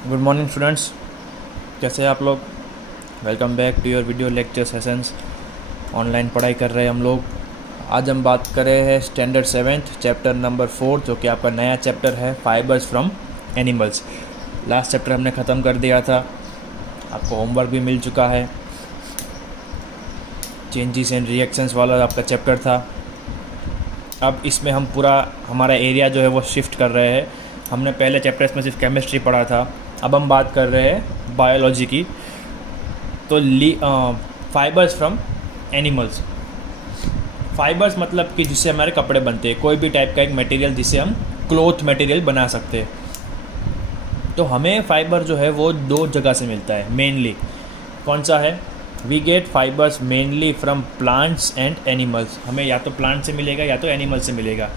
Good morning students, कैसे हैं आप लोग। Welcome back to your video lecture sessions. Online पढ़ाई कर रहे हैं हम लोग। आज हम बात कर रहे हैं स्टैंडर्ड 7th चैप्टर नंबर 4, जो कि आपका नया चैप्टर है, fibres from animals. Last chapter हमने ख़त्म कर दिया था, आपको होमवर्क भी मिल चुका है। चेंजेस एंड रिएक्शंस वाला आपका चैप्टर था। अब इसमें हम पूरा हमारा एरिया जो है वो शिफ्ट कर रहे हैं। हमने पहले चैप्टर्स में सिर्फ केमिस्ट्री पढ़ा था, अब हम बात कर रहे हैं बायोलॉजी की। तो फाइबर्स फ्रॉम एनिमल्स। फाइबर्स मतलब कि जिससे हमारे कपड़े बनते हैं, कोई भी टाइप का एक मटेरियल जिससे हम क्लॉथ मटेरियल बना सकते हैं। तो हमें फाइबर जो है वो दो जगह से मिलता है मेनली। कौन सा है? We get fibres mainly from plants and animals. हमें या तो प्लांट से मिलेगा या तो एनिमल से मिलेगा।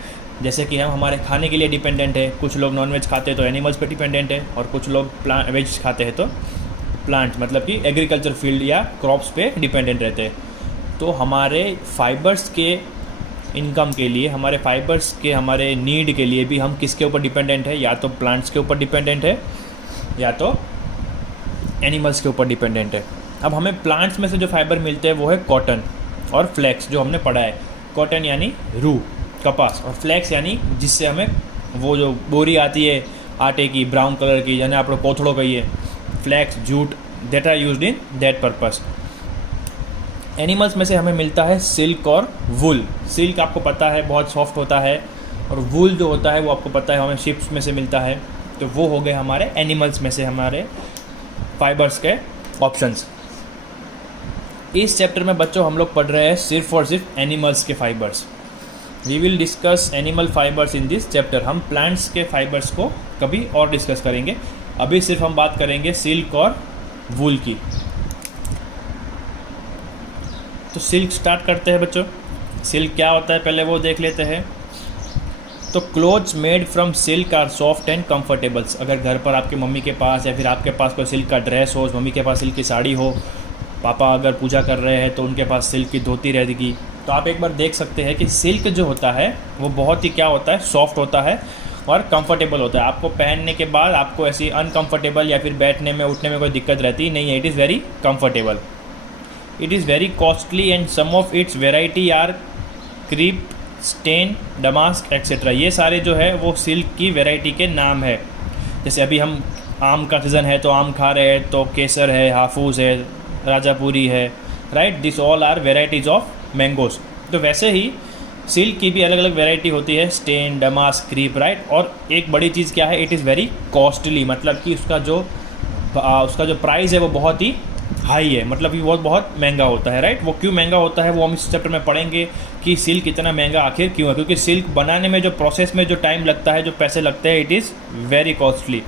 जैसे कि हम हमारे खाने के लिए डिपेंडेंट है, कुछ लोग नॉनवेज खाते हैं तो एनिमल्स पे डिपेंडेंट है, और कुछ लोग वेज खाते हैं तो प्लांट मतलब कि एग्रीकल्चर फील्ड या क्रॉप्स पे डिपेंडेंट रहते हैं। तो हमारे फाइबर्स के इनकम के लिए, हमारे फाइबर्स के हमारे नीड के लिए भी हम किसके ऊपर डिपेंडेंट है? या तो प्लांट्स के ऊपर डिपेंडेंट है या तो एनिमल्स के ऊपर डिपेंडेंट है। अब हमें प्लांट्स में से जो फाइबर मिलते हैं वो है कॉटन और फ्लैक्स, जो हमने पढ़ा है। कॉटन यानी रूह, कपास, और फ्लैक्स यानी जिससे हमें वो जो बोरी आती है आटे की, ब्राउन कलर की, यानी आप लोग कोथड़ो कहिए, flax, jute, that are used in that purpose. Animals में से हमें मिलता है सिल्क और वूल। सिल्क आपको पता है बहुत सॉफ्ट होता है, और वूल जो होता है वो आपको पता है हमें शिप्स में से मिलता है। तो वो हो गए हमारे एनिमल्स में से हमारे फाइबर्स के ऑप्शंस। इस चैप्टर में बच्चों हम लोग पढ़ रहे हैं सिर्फ और सिर्फ एनिमल्स के fibres. We will discuss animal fibres in this chapter. हम प्लांट्स के फाइबर्स को कभी और डिस्कस करेंगे, अभी सिर्फ हम बात करेंगे सिल्क और वूल की। तो सिल्क स्टार्ट करते हैं बच्चों। सिल्क क्या होता है पहले वो देख लेते हैं। तो clothes made from silk are soft and comfortables. अगर घर पर आपकी मम्मी के पास या फिर आपके पास कोई सिल्क का ड्रेस हो, मम्मी के पास सिल्क की साड़ी हो, पापा अगर पूजा कर रहे हैं तो उनके पास सिल्क की धोती रहेगी, तो आप एक बार देख सकते हैं कि सिल्क जो होता है वो बहुत ही क्या होता है, सॉफ्ट होता है और कंफर्टेबल होता है। आपको पहनने के बाद आपको ऐसी अनकंफर्टेबल या फिर बैठने में उठने में कोई दिक्कत रहती नहीं है। It is very comfortable. It is very costly and some of its variety are crepe, satin, damask etcetera. ये सारे जो है वो सिल्क की वेराइटी के नाम है। जैसे अभी हम आम का सीज़न है तो आम खा रहे हैं, तो केसर है, हाफूज़ है, राजापुरी है, right. This all are varieties of mangoes. तो वैसे ही सिल्क की भी अलग अलग वेराइटी होती है, स्टेन, डमास्क, क्रीप, राइट। और एक बड़ी चीज़ क्या है, इट इज़ वेरी कॉस्टली, मतलब कि उसका जो प्राइस है वो बहुत ही हाई है, मतलब कि वो बहुत महंगा होता है, राइट। वो क्यों महंगा होता है वो हम इस चैप्टर में पढ़ेंगे कि सिल्क इतना महंगा आखिर क्यों है। क्योंकि सिल्क बनाने में जो प्रोसेस में जो टाइम लगता है, जो पैसे लगते हैं, इट इज़ वेरी कॉस्टली।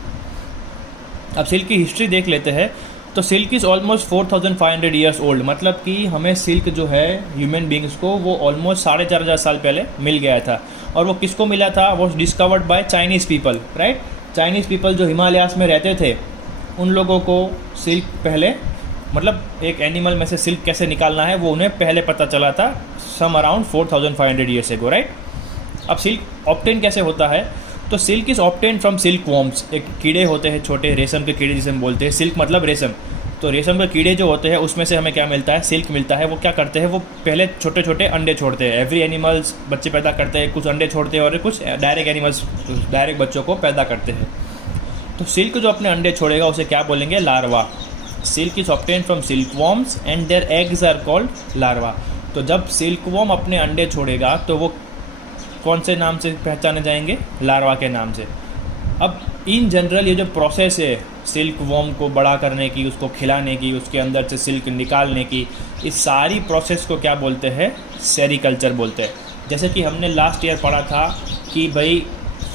अब सिल्क की हिस्ट्री देख लेते हैं। तो silk is almost 4500 years old, मतलब कि हमें सिल्क जो है ह्यूमन बींग्स को वो ऑलमोस्ट 4500 साल पहले मिल गया था। और वो किसको मिला था? वो discovered by Chinese people, right. Chinese people जो हिमालयास में रहते थे, उन लोगों को सिल्क पहले, मतलब एक एनिमल में से सिल्क कैसे निकालना है वो उन्हें पहले पता चला था, some around 4500 years ago, right. अब सिल्क ऑब्टेन कैसे होता है? तो silk is obtain from silk worms. एक कीड़े होते हैं छोटे, रेशम के कीड़े जिसे हम बोलते हैं। सिल्क मतलब रेशम। तो रेशम के कीड़े जो होते हैं उसमें से हमें क्या मिलता है? सिल्क मिलता है। वो क्या करते हैं? वो पहले छोटे छोटे अंडे छोड़ते हैं। एवरी एनिमल्स बच्चे पैदा करते हैं, कुछ अंडे छोड़ते हैं और कुछ डायरेक्ट एनिमल्स डायरेक्ट बच्चों को पैदा करते हैं। तो सिल्क जो अपने अंडे छोड़ेगा उसे क्या बोलेंगे? Larva. Silk is obtain from silk worms and their eggs are called larva. तो जब सिल्क वॉर्म अपने अंडे छोड़ेगा तो वो कौन से नाम से पहचाने जाएंगे? लार्वा के नाम से। अब इन जनरल ये जो प्रोसेस है सिल्क वॉर्म को बड़ा करने की, उसको खिलाने की, उसके अंदर से सिल्क निकालने की, इस सारी प्रोसेस को क्या बोलते हैं? सेरीकल्चर बोलते हैं। जैसे कि हमने लास्ट ईयर पढ़ा था कि भाई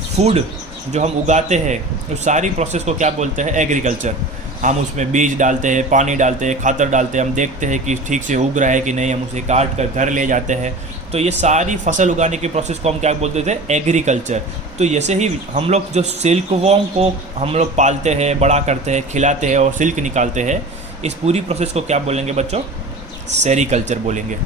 फूड जो हम उगाते हैं उस सारी प्रोसेस को क्या बोलते हैं? एग्रीकल्चर। हम उसमें बीज डालते हैं, पानी डालते हैं, खातर डालते हैं, हम देखते हैं कि ठीक से उग रहा है कि नहीं, हम उसे काट कर घर ले जाते हैं। तो ये सारी फसल उगाने की प्रोसेस को हम क्या बोलते थे? एग्रीकल्चर। तो ऐसे ही हम लोग जो सिल्क वॉर्म को हम लोग पालते हैं, बड़ा करते हैं, खिलाते हैं और सिल्क निकालते हैं, इस पूरी प्रोसेस को क्या बोलेंगे बच्चों? सेरीकल्चर बोलेंगे।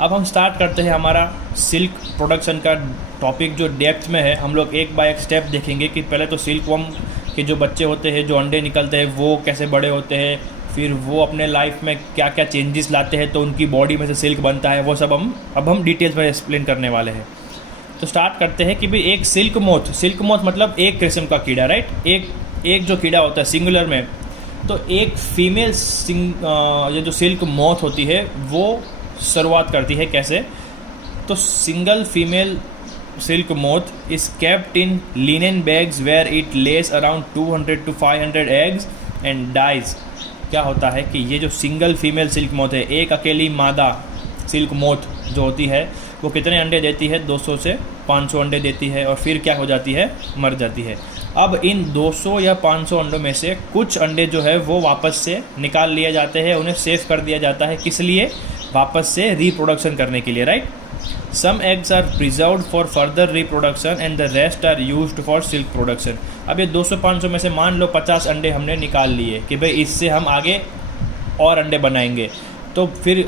अब हम स्टार्ट करते हैं हमारा सिल्क प्रोडक्शन का टॉपिक जो डेप्थ में है। हम लोग एक बाय एक स्टेप देखेंगे कि पहले तो सिल्क वर्म कि जो बच्चे होते हैं, जो अंडे निकलते हैं, वो कैसे बड़े होते हैं, फिर वो अपने लाइफ में क्या क्या चेंजेस लाते हैं तो उनकी बॉडी में से सिल्क बनता है, वो सब हम डिटेल्स में एक्सप्लेन करने वाले हैं। तो स्टार्ट करते हैं कि भाई एक सिल्क मोथ मतलब एक किस्म का कीड़ा, राइट। एक जो कीड़ा होता है सिंगुलर में, तो एक फीमेल ये जो सिल्क मोथ होती है वो शुरुआत करती है कैसे, तो single female silk moth is kept in linen bags where it lays around 200 to 500 eggs and dies. क्या होता है कि ये जो सिंगल फीमेल सिल्क मोथ है, एक अकेली मादा सिल्क मोथ जो होती है, वो कितने अंडे देती है, 200 से 500 अंडे देती है, और फिर क्या हो जाती है, मर जाती है। अब इन 200 या 500 अंडों में से कुछ अंडे जो है वो वापस से निकाल लिए जाते हैं, उन्हें सेव कर दिया जाता है, किस लिए, वापस से रिप्रोडक्शन करने के लिए, right. Some eggs are preserved for further reproduction and the rest are used for silk production. अब ये 200-500 में से मान लो 50 अंडे हमने निकाल लिए कि भाई इससे हम आगे और अंडे बनाएंगे, तो फिर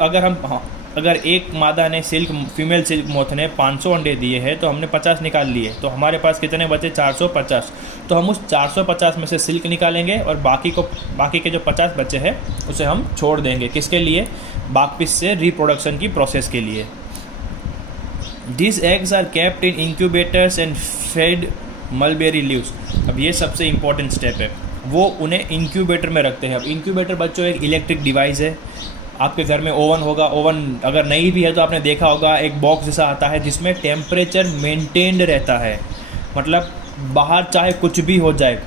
अगर एक मादा ने फीमेल सिल्क मोथ ने 500 अंडे दिए हैं तो हमने 50 निकाल लिए, तो हमारे पास कितने बचे, 450। तो हम उस 450 में से सिल्क निकालेंगे और बाकी के जो 50 बचे हैं उसे हम छोड़ देंगे, किसके लिए, वापिस से रिप्रोडक्शन की प्रोसेस के लिए। These eggs are kept in incubators and fed mulberry leaves। अब ये सबसे इम्पोर्टेंट स्टेप है, वो उन्हें इंक्यूबेटर में रखते हैं। अब इंक्यूबेटर बच्चों एक इलेक्ट्रिक डिवाइस है, आपके घर में ओवन होगा, ओवन अगर नहीं भी है तो आपने देखा होगा, एक बॉक्स जैसा आता है जिसमें टेम्परेचर मेंटेन्ड रहता है, मतलब बाहर चाहे कुछ भी हो जाए,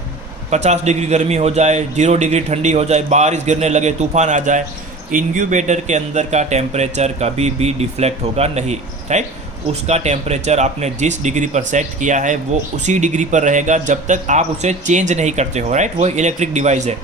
50 डिग्री गर्मी हो जाए, 0 डिग्री ठंडी हो जाए, बारिश गिरने लगे, तूफान आ जाए, इंक्यूबेटर के अंदर का टेम्परेचर कभी भी डिफ्लेक्ट होगा नहीं, राइट। उसका टेम्परेचर आपने जिस डिग्री पर सेट किया है वो उसी डिग्री पर रहेगा जब तक आप उसे चेंज नहीं करते हो, राइट। वो इलेक्ट्रिक डिवाइस है।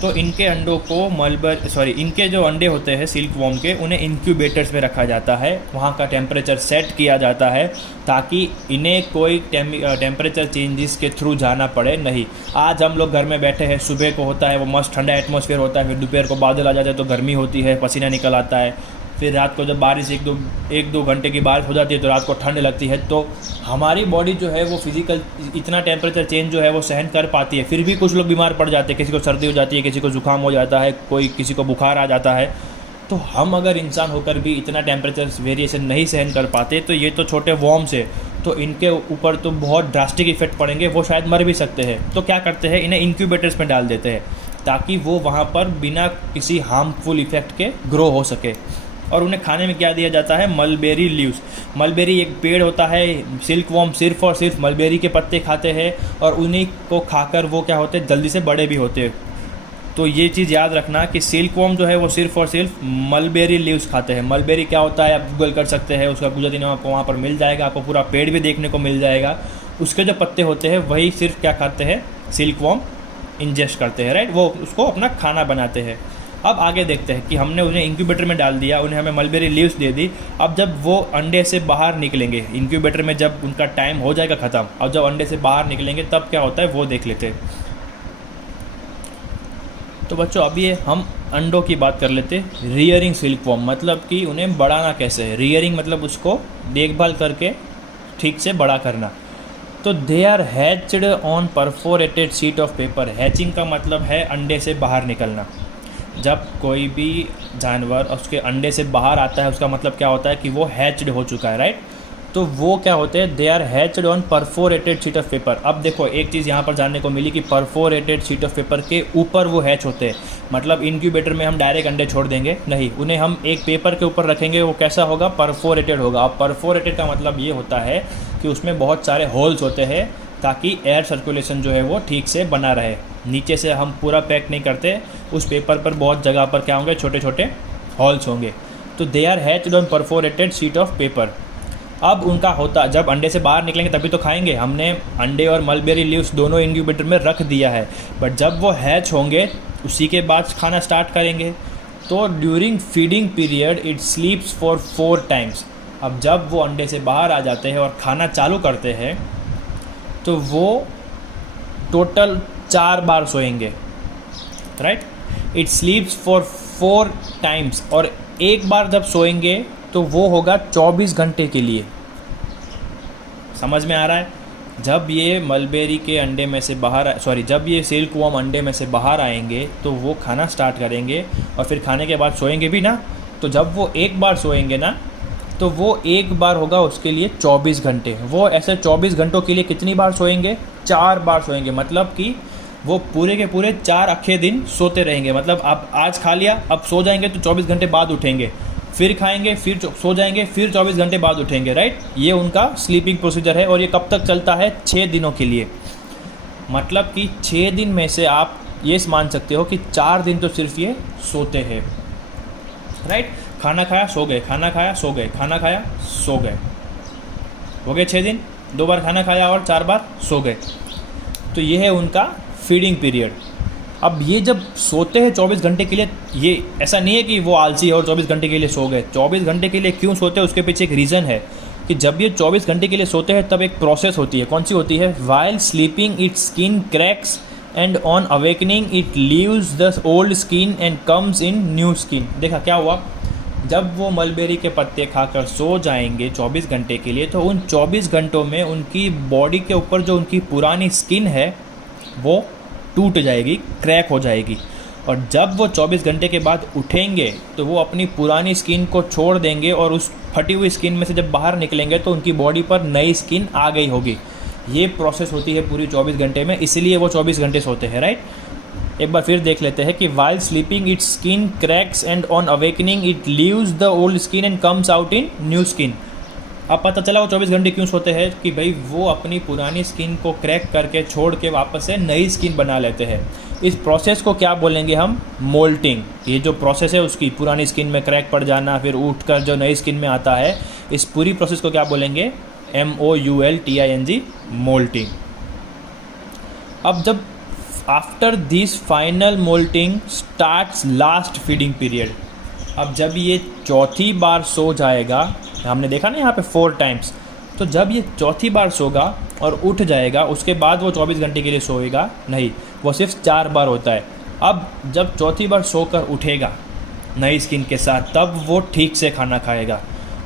तो इनके अंडों को इनके जो अंडे होते हैं सिल्क वॉर्म के, उन्हें इंक्यूबेटर्स में रखा जाता है, वहाँ का टेम्परेचर सेट किया जाता है ताकि इन्हें कोई टेम्परेचर चेंजेस के थ्रू जाना पड़े नहीं। आज हम लोग घर में बैठे हैं, सुबह को होता है वो मस्त ठंडा एटमॉस्फेयर होता है, फिर दोपहर को बादल आ जाते हैं तो गर्मी होती है, पसीना निकल आता है, फिर रात को जब बारिश एक दो घंटे की बारिश हो जाती है तो रात को ठंड लगती है, तो हमारी बॉडी जो है वो फिजिकल इतना टेम्परेचर चेंज जो है वो सहन कर पाती है। फिर भी कुछ लोग बीमार पड़ जाते हैं, किसी को सर्दी हो जाती है, किसी को जुकाम हो जाता है, किसी को बुखार आ जाता है। तो हम अगर इंसान होकर भी इतना टेम्परेचर वेरिएशन नहीं सहन कर पाते, तो ये तो छोटे वॉर्म्स है, तो इनके ऊपर तो बहुत ड्रास्टिक इफेक्ट पड़ेंगे, वो शायद मर भी सकते हैं। तो क्या करते हैं, इन्हें इंक्यूबेटर्स में डाल देते हैं ताकि वो वहाँ पर बिना किसी हार्मफुल इफेक्ट के ग्रो हो सके। और उन्हें खाने में क्या दिया जाता है, मलबेरी लीव्स। मलबेरी एक पेड़ होता है, सिल्क वॉर्म सिर्फ और सिर्फ मलबेरी के पत्ते खाते हैं, और उन्हीं को खाकर वो क्या होते हैं, जल्दी से बड़े भी होते हैं। तो ये चीज़ याद रखना कि सिल्क वॉर्म जो है वो सिर्फ और सिर्फ मलबेरी लीव्स खाते हैं। मलबेरी क्या होता है आप गूगल कर सकते हैं, उसका गुजराती नाम आपको वहाँ पर मिल जाएगा, आपको पूरा पेड़ भी देखने को मिल जाएगा। उसके जो पत्ते होते हैं वही सिर्फ क्या खाते हैं, सिल्क वॉर्म इंजेस्ट करते हैं, राइट। वो उसको अपना खाना बनाते हैं। अब आगे देखते हैं कि हमने उन्हें इंक्यूबेटर में डाल दिया, उन्हें हमें मलबेरी लीव्स दे दी। अब जब वो अंडे से बाहर निकलेंगे इंक्यूबेटर में, जब उनका टाइम हो जाएगा ख़त्म, अब जब अंडे से बाहर निकलेंगे तब क्या होता है वो देख लेते हैं। तो बच्चों अभी हम अंडों की बात कर लेते हैं। रियरिंग सिल्क वॉर्म मतलब कि उन्हें बढ़ाना कैसे है। रियरिंग मतलब उसको देखभाल करके ठीक से बड़ा करना। तो they are hatched on perforated sheet of paper. Hatching का मतलब है अंडे से बाहर निकलना। जब कोई भी जानवर उसके अंडे से बाहर आता है उसका मतलब क्या होता है कि वो हैच्ड हो चुका है, राइट। तो वो क्या होते हैं, they are hatched on perforated sheet of paper. अब देखो एक चीज़ यहाँ पर जानने को मिली कि परफोरेटेड शीट ऑफ पेपर के ऊपर वो हैच होते हैं। मतलब इंक्यूबेटर में हम डायरेक्ट अंडे छोड़ देंगे नहीं, उन्हें हम एक पेपर के ऊपर रखेंगे। वो कैसा होगा, परफोरेटेड होगा। अब परफोरेटेड का मतलब ये होता है कि उसमें बहुत सारे होल्स होते हैं ताकि एयर सर्कुलेशन जो है वो ठीक से बना रहे। नीचे से हम पूरा पैक नहीं करते, उस पेपर पर बहुत जगह पर क्या होंगे, छोटे छोटे हॉल्स होंगे। तो they are hatched on perforated sheet of paper. अब उनका होता, जब अंडे से बाहर निकलेंगे तभी तो खाएंगे। हमने अंडे और मलबेरी लीव्स दोनों इंक्यूबेटर में रख दिया है, बट जब वो हैच होंगे उसी के बाद खाना स्टार्ट करेंगे। तो during feeding period it sleeps for 4 times. अब जब वो अंडे से बाहर आ जाते हैं और खाना चालू करते हैं तो वो टोटल 4 बार सोएंगे, right. It sleeps for 4 times. और एक बार जब सोएंगे तो वो होगा 24 घंटे के लिए। समझ में आ रहा है। जब ये मलबेरी के अंडे में से बाहर जब ये सिल्क वॉर्म अंडे में से बाहर आएंगे तो वो खाना स्टार्ट करेंगे और फिर खाने के बाद सोएंगे भी ना। तो जब वो एक बार सोएंगे ना तो वो एक बार होगा उसके लिए 24 घंटे। वो ऐसे 24 घंटों के लिए कितनी बार सोएंगे? 4 बार सोएंगे। मतलब कि वो पूरे के पूरे 4 अखे दिन सोते रहेंगे। मतलब आप आज खा लिया, अब सो जाएंगे तो 24 घंटे बाद उठेंगे, फिर खाएंगे, फिर सो जाएंगे, फिर 24 घंटे बाद उठेंगे, राइट। ये उनका स्लीपिंग प्रोसीजर है और ये कब तक चलता है? 6 दिनों के लिए। मतलब कि 6 दिन में से आप ये मान सकते हो कि 4 दिन तो सिर्फ ये सोते हैं, राइट। खाना खाया सो गए, खाना खाया सो गए, खाना खाया सो गए, हो गए 6 दिन। 2 बार खाना खाया और 4 बार सो गए। तो ये है उनका फीडिंग पीरियड। अब ये जब सोते हैं 24 घंटे के लिए, ये ऐसा नहीं है कि वो आलसी है और 24 घंटे के लिए सो गए। 24 घंटे के लिए क्यों सोते हैं उसके पीछे एक रीज़न है कि जब ये 24 घंटे के लिए सोते हैं तब एक प्रोसेस होती है। कौन सी होती है? While sleeping it skin cracks and on awakening it leaves the old skin and comes in new skin. देखा क्या हुआ? जब वो मलबेरी के पत्ते खाकर सो जाएंगे 24 घंटे के लिए तो उन 24 घंटों में उनकी बॉडी के ऊपर जो उनकी पुरानी स्किन है वो टूट जाएगी, क्रैक हो जाएगी। और जब वो 24 घंटे के बाद उठेंगे तो वो अपनी पुरानी स्किन को छोड़ देंगे और उस फटी हुई स्किन में से जब बाहर निकलेंगे तो उनकी बॉडी पर नई स्किन आ गई होगी। ये प्रोसेस होती है पूरी 24 घंटे में, इसलिए वो 24 घंटे सोते हैं, राइट। एक बार फिर देख लेते हैं कि while sleeping it's skin cracks and on awakening it leaves the old skin and comes out in new skin. अब पता चला वो 24 घंटे क्यों सोते हैं कि भाई वो अपनी पुरानी स्किन को क्रैक करके छोड़ के वापस से नई स्किन बना लेते हैं। इस प्रोसेस को क्या बोलेंगे हम? मोल्टिंग। ये जो प्रोसेस है उसकी पुरानी स्किन में क्रैक पड़ जाना फिर उठकर जो नई स्किन में आता है, इस पूरी प्रोसेस को क्या बोलेंगे? MOULTING, moulting. अब जब after this final moulting starts last feeding period. अब जब ये चौथी बार सो जाएगा, हमने देखा ना यहाँ पे 4 टाइम्स, तो जब ये चौथी बार सोगा और उठ जाएगा उसके बाद वो 24 घंटे के लिए सोएगा नहीं, वो सिर्फ 4 बार होता है। अब जब चौथी बार सोकर उठेगा नई स्किन के साथ तब वो ठीक से खाना खाएगा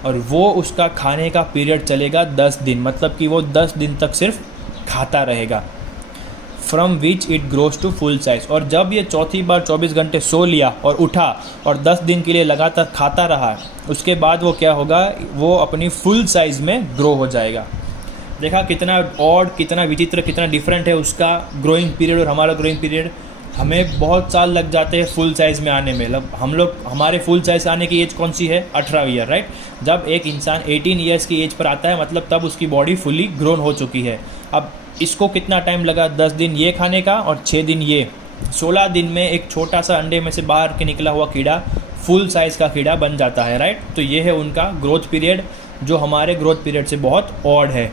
और वो उसका खाने का पीरियड चलेगा 10 दिन। मतलब कि वो 10 दिन तक सिर्फ खाता रहेगा, from which it grows to full size. और जब ये चौथी बार 24 घंटे सो लिया और उठा और 10 दिन के लिए लगातार खाता रहा, उसके बाद वो क्या होगा? वो अपनी फुल साइज़ में ग्रो हो जाएगा। देखा कितना ऑड, कितना विचित्र, कितना डिफरेंट है उसका ग्रोइंग पीरियड और हमारा ग्रोइंग पीरियड। हमें बहुत साल लग जाते हैं फुल साइज़ में आने में। हमारे फुल साइज़ आने की एज कौन सी है? 18 ईयर, राइट। जब एक इंसान 18 ईयर्स की एज पर आता है मतलब तब उसकी बॉडी फुली ग्रोन हो चुकी है। अब इसको कितना टाइम लगा? 10 दिन ये खाने का और 6 दिन ये। 16 दिन में एक छोटा सा अंडे में से बाहर के निकला हुआ कीड़ा फुल साइज़ का कीड़ा बन जाता है, राइट। तो ये है उनका ग्रोथ पीरियड जो हमारे ग्रोथ पीरियड से बहुत ऑड है।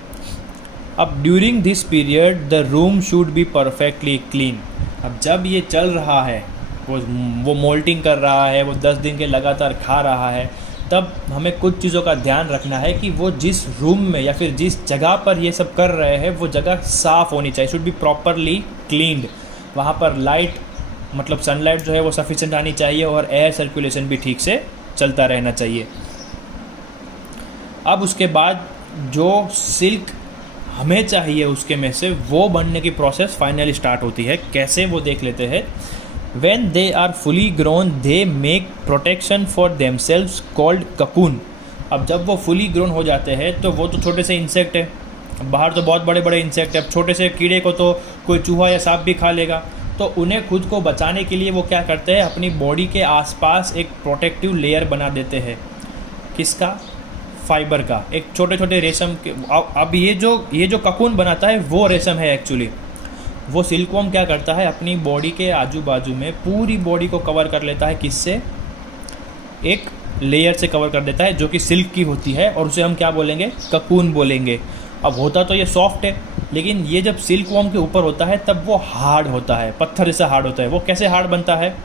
अब during this period the room should be perfectly clean. अब जब ये चल रहा है, वो मोल्टिंग कर रहा है, वो 10 दिन के लगातार खा रहा है, तब हमें कुछ चीज़ों का ध्यान रखना है कि वो जिस रूम में या फिर जिस जगह पर ये सब कर रहे हैं वो जगह साफ़ होनी चाहिए, शुड बी प्रॉपरली क्लीन्ड। वहाँ पर लाइट मतलब सनलाइट जो है वो सफिशेंट आनी चाहिए और एयर सर्कुलेशन भी ठीक से चलता रहना चाहिए। अब उसके बाद जो सिल्क हमें चाहिए उसके में से वो बनने की प्रोसेस फाइनली स्टार्ट होती है। कैसे, वो देख लेते हैं। When they are fully grown, they make protection for themselves called cocoon। अब जब वो फुली ग्रोन हो जाते हैं तो वो तो छोटे से इंसेक्ट है, बाहर तो बहुत बड़े बड़े इंसेक्ट है। अब छोटे से कीड़े को तो कोई चूहा या सांप भी खा लेगा, तो उन्हें खुद को बचाने के लिए वो क्या करते हैं? अपनी बॉडी के आसपास एक प्रोटेक्टिव लेयर बना देते हैं। किसका? फाइबर का। एक छोटे छोटे रेशम के। अब ये जो ककून बनाता है वो रेशम है एक्चुअली। वो सिल्कवर्म क्या करता है? अपनी बॉडी के आजू बाजू में पूरी बॉडी को कवर कर लेता है। किससे? एक लेयर से कवर कर देता है जो कि सिल्क की होती है और उसे हम क्या बोलेंगे? ककून बोलेंगे। अब होता तो ये सॉफ्ट है, लेकिन ये जब सिल्कवर्म के ऊपर होता है तब वो हार्ड होता है, पत्थर जैसा हार्ड होता है। वो कैसे हार्ड बनता है?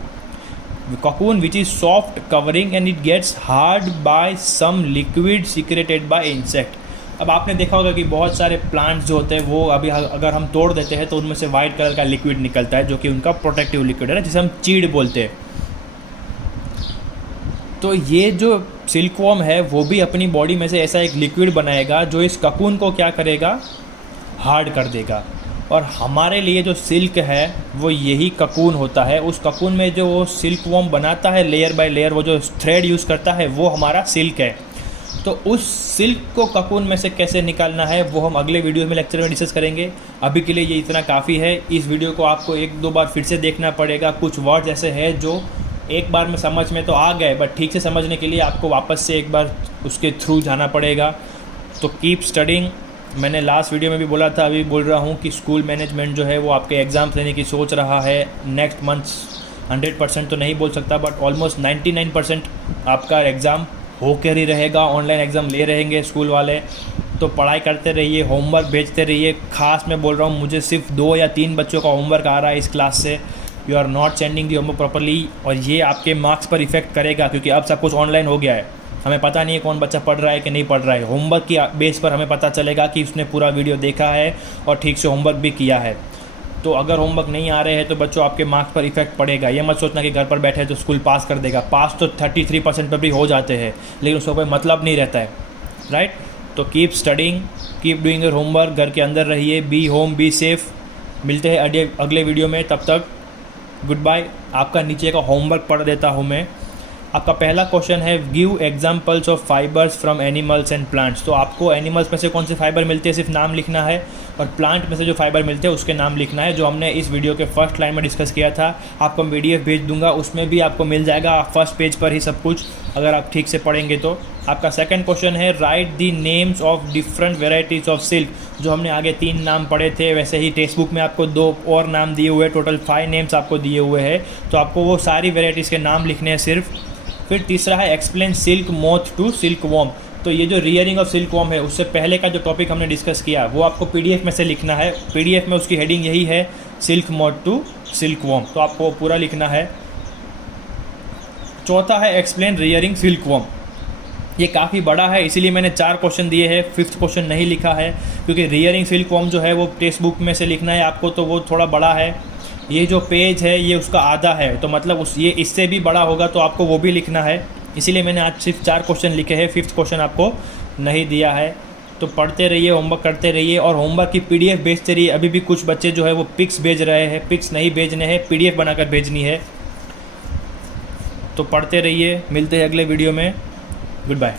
cocoon which is soft covering and it gets hard by some liquid secreted by insect। अब आपने देखा होगा कि बहुत सारे प्लांट्स जो होते हैं वो अभी अगर हम तोड़ देते हैं तो उनमें से वाइट कलर का लिक्विड निकलता है जो कि उनका प्रोटेक्टिव लिक्विड है, जिसे हम चीड़ बोलते हैं। तो ये जो सिल्कवर्म है वो भी अपनी बॉडी में से ऐसा एक लिक्विड बनाएगा जो इस ककून को क्या करेगा? हार्ड कर देगा। और हमारे लिए जो सिल्क है वो यही ककून होता है। उस ककून में जो वो सिल्क वॉर्म बनाता है लेयर बाय लेयर, वो जो थ्रेड यूज़ करता है वो हमारा सिल्क है। तो उस सिल्क को ककून में से कैसे निकालना है वो हम अगले वीडियो में लेक्चर में डिस्कस करेंगे। अभी के लिए ये इतना काफ़ी है। इस वीडियो को आपको 1-2 बार फिर से देखना पड़ेगा। कुछ वर्ड्स ऐसे हैं जो एक बार में समझ में तो आ गए, बट ठीक से समझने के लिए आपको वापस से एक बार उसके थ्रू जाना पड़ेगा। तो कीप स्टडिंग। मैंने लास्ट वीडियो में भी बोला था, अभी बोल रहा हूँ कि स्कूल मैनेजमेंट जो है वो आपके एग्ज़ाम्स लेने की सोच रहा है नेक्स्ट मंथ। 100% तो नहीं बोल सकता, बट ऑलमोस्ट 99% आपका एग्ज़ाम होकर ही रहेगा। ऑनलाइन एग्ज़ाम ले रहेंगे स्कूल वाले। तो पढ़ाई करते रहिए, होमवर्क भेजते रहिए। खास मैं बोल रहा हूँ, मुझे सिर्फ 2 या 3 बच्चों का होमवर्क आ रहा है इस क्लास से। You are not sending the homework properly, और ये आपके मार्क्स पर इफेक्ट करेगा, क्योंकि अब सब कुछ ऑनलाइन हो गया है। हमें पता नहीं है कौन बच्चा पढ़ रहा है कि नहीं पढ़ रहा है। होमवर्क की बेस पर हमें पता चलेगा कि उसने पूरा वीडियो देखा है और ठीक से होमवर्क भी किया है। तो अगर होमवर्क नहीं आ रहे हैं तो बच्चों आपके मार्क्स पर इफेक्ट पड़ेगा। ये मत सोचना कि घर पर बैठे तो स्कूल पास कर देगा। पास तो 33% पर भी हो जाते हैं, लेकिन उसका कोई मतलब नहीं रहता है, राइट। तो keep studying, keep doing your homework. घर के अंदर रहिए, बी होम, बी सेफ। मिलते हैं अगले वीडियो में, तब तक गुड बाय। आपका नीचे का होमवर्क पढ़ देता हूँ मैं। आपका पहला क्वेश्चन है, give examples of fibres from animals and plants. तो आपको एनिमल्स में से कौन से फाइबर मिलते हैं सिर्फ नाम लिखना है, और प्लांट में से जो फाइबर मिलते हैं उसके नाम लिखना है, जो हमने इस वीडियो के फर्स्ट लाइन में डिस्कस किया था। आपको PDF भेज दूंगा, उसमें भी आपको मिल जाएगा फर्स्ट पेज पर ही सब कुछ, अगर आप ठीक से पढ़ेंगे तो। आपका सेकंड क्वेश्चन है, right the names of different varieties of silk. जो हमने आगे 3 नाम पढ़े थे, वैसे ही टेक्स्ट बुक में आपको 2 और नाम दिए हुए, टोटल 5 नेम्स आपको दिए हुए हैं। तो आपको वो सारी वेराइटीज़ के नाम लिखने हैं सिर्फ। फिर तीसरा है, explain silk moth to silk worm. तो ये जो रियरिंग ऑफ सिल्क वॉर्म है, उससे पहले का जो टॉपिक हमने डिस्कस किया वो आपको PDF में से लिखना है। PDF में उसकी हेडिंग यही है, silk moth to silk worm. तो आपको पूरा लिखना है। चौथा है, एक्सप्लेन रियरिंग सिल्क वॉर्म। ये काफ़ी बड़ा है, इसीलिए मैंने 4 क्वेश्चन दिए हैं। 5th क्वेश्चन नहीं लिखा है, क्योंकि रियरिंग सिल्क वॉर्म जो है वो टेक्स्ट बुक में से लिखना है आपको, तो वो थोड़ा बड़ा है। ये जो पेज है ये उसका आधा है, तो मतलब ये इससे भी बड़ा होगा, तो आपको वो भी लिखना है। इसीलिए मैंने आज सिर्फ 4 क्वेश्चन लिखे हैं, 5th क्वेश्चन आपको नहीं दिया है। तो पढ़ते रहिए, होमवर्क करते रहिए, और होमवर्क की PDF भेजते रहिए। अभी भी कुछ बच्चे जो है वो पिक्स भेज रहे हैं, पिक्स नहीं भेजने हैं, PDF बनाकर भेजनी है। तो पढ़ते रहिए, मिलते हैं अगले वीडियो में। Good bye.